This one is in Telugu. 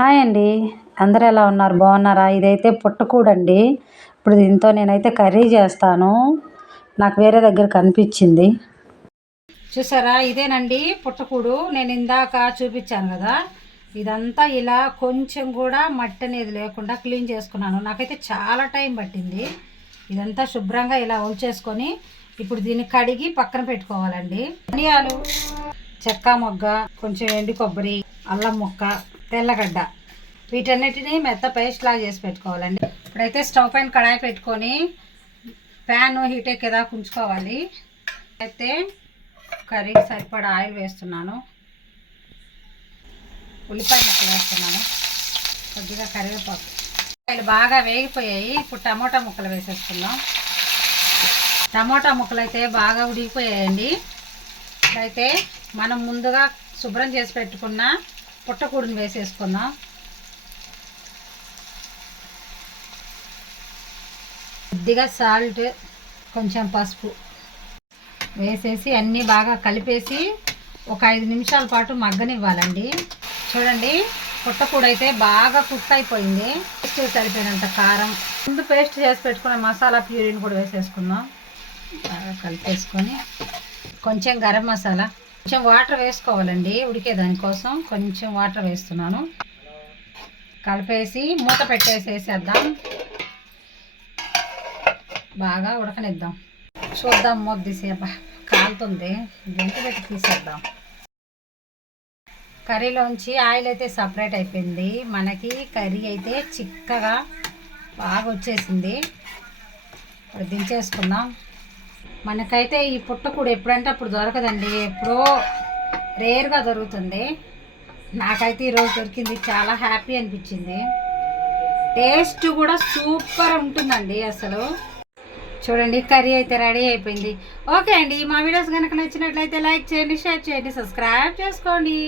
హాయ్ అండి. అందరూ ఎలా ఉన్నారు? బాగున్నారా? ఇదైతే పుట్టకూడండి. ఇప్పుడు దీంతో నేనైతే కర్రీ చేస్తాను. నాకు వేరే దగ్గర కనిపించింది. చూసారా? ఇదేనండి పుట్టకూడు. నేను ఇందాక చూపించాను కదా. ఇదంతా ఇలా కొంచెం కూడా మట్టి అనేది లేకుండా క్లీన్ చేసుకున్నాను. నాకైతే చాలా టైం పట్టింది. ఇదంతా శుభ్రంగా ఇలా ఉంచేసుకొని ఇప్పుడు దీన్ని కడిగి పక్కన పెట్టుకోవాలండి. ధనియాలు చెక్క మొగ్గ కొంచెం ఎండు కొబ్బరి అల్లం ముక్క తెల్లగడ్డ. వీటన్నిటిని మెత్త పేస్ట్ లాగా చేసి పెట్టుకోవాలండి. ఇప్పుడైతే స్టవ్ పైన కడాయి పెట్టుకొని ప్యాన్ హీట్ ఎక్కేదాకా ఉంచుకోవాలి. అయితే కర్రీకి సరిపడా ఆయిల్ వేస్తున్నాను. ఉల్లిపాయ ముక్కలు వేస్తున్నాను. కొద్దిగా కరివేపాకు. ఉల్లిపాయలు బాగా వేగిపోయాయి. ఇప్పుడు టమోటా ముక్కలు వేసేస్తున్నాం టమోటా ముక్కలు అయితే బాగా ఉడికిపోయాయండి. అయితే మనం ముందుగా శుభ్రం చేసి పెట్టుకున్న పుట్టకూడిని వేసేసుకుందాం కొద్దిగా సాల్ట్ కొంచెం పసుపు వేసేసి అన్నీ బాగా కలిపేసి ఒక ఐదు నిమిషాల పాటు మగ్గనివ్వాలండి. చూడండి పుట్టకూడ అయితే బాగా కుక్ అయిపోయింది. పేస్ట్ సరిపోయినంత కారం. ముందు పేస్ట్ చేసి పెట్టుకున్న మసాలా ప్యూరిని కూడా వేసేసుకుందాం. బాగా కలిపేసుకొని కొంచెం గరం మసాలా. కొంచెం వాటర్ వేసుకోవాలండి ఉడికే దానికోసం కొంచెం వాటర్ వేస్తున్నాను. కలిపేసి మూత పెట్టేసేసేద్దాం. బాగా ఉడకనిద్దాం. చూద్దాం మూత తీసేప కాలుతుంది. గంట పెట్టి తీసేద్దాం. కర్రీలోంచి ఆయిల్ అయితే సపరేట్ అయిపోయింది. మనకి కర్రీ అయితే చిక్కగా బాగా వచ్చేసింది ఇప్పుడు దించేసుకుందాం. మనకైతే ఈ పుట్టకూడు ఎప్పుడంటే అప్పుడు దొరకదండి ఎప్పుడో రేర్గా దొరుకుతుంది. నాకైతే ఈరోజు దొరికింది చాలా హ్యాపీ అనిపించింది. టేస్ట్ కూడా సూపర్ ఉంటుందండి అసలు. చూడండి కర్రీ అయితే రెడీ అయిపోయింది. ఓకే అండి మా వీడియోస్ కనుక నచ్చినట్లయితే లైక్ చేయండి షేర్ చేయండి సబ్స్క్రైబ్ చేసుకోండి.